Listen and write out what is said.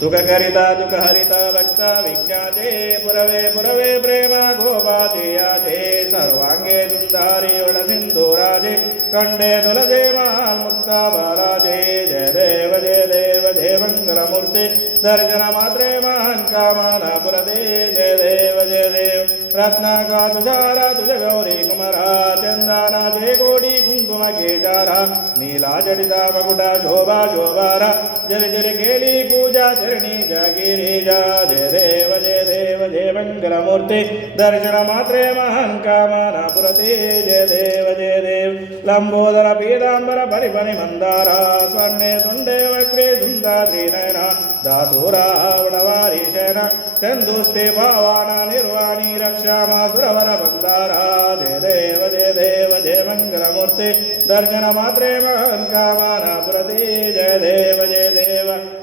सुखकरिता दुःखहरिता वक्ता विज्ञाते पुरवे पुरवे प्रेम गोपाधियाजे सर्वांगे सुंदरी वडसिंधुराजे कंडे तुलजे महामुक्ता बालाजे जय देव जय मंगलमूर्ति दर्शन मात्रे महान कामना पुरते जय देव रत्नाका तुषारा तुझ गौरी कुमारा चंदना जय कोटि कुंकुम के चारा नीला जडिता मकुटा शोभा शोभारा जल जल केली पूजा चरणी जागिरीजा जय देव जय मंगलमूर्ति दर्शन मात्रे महान कामना पुरते जय देव लंबोदर पीतांबर परिपणि मंदारा स्वर्णे तुंडे वक्रे सुंदरी नयना दासुरा वडवारी शयना चंदुस्ते पावाना निर्वाणी रक्षा मासुरवर बंदारा जय देव जय मंगलमूर्ति दर्शन मात्रे महान कामना पुरते जय देव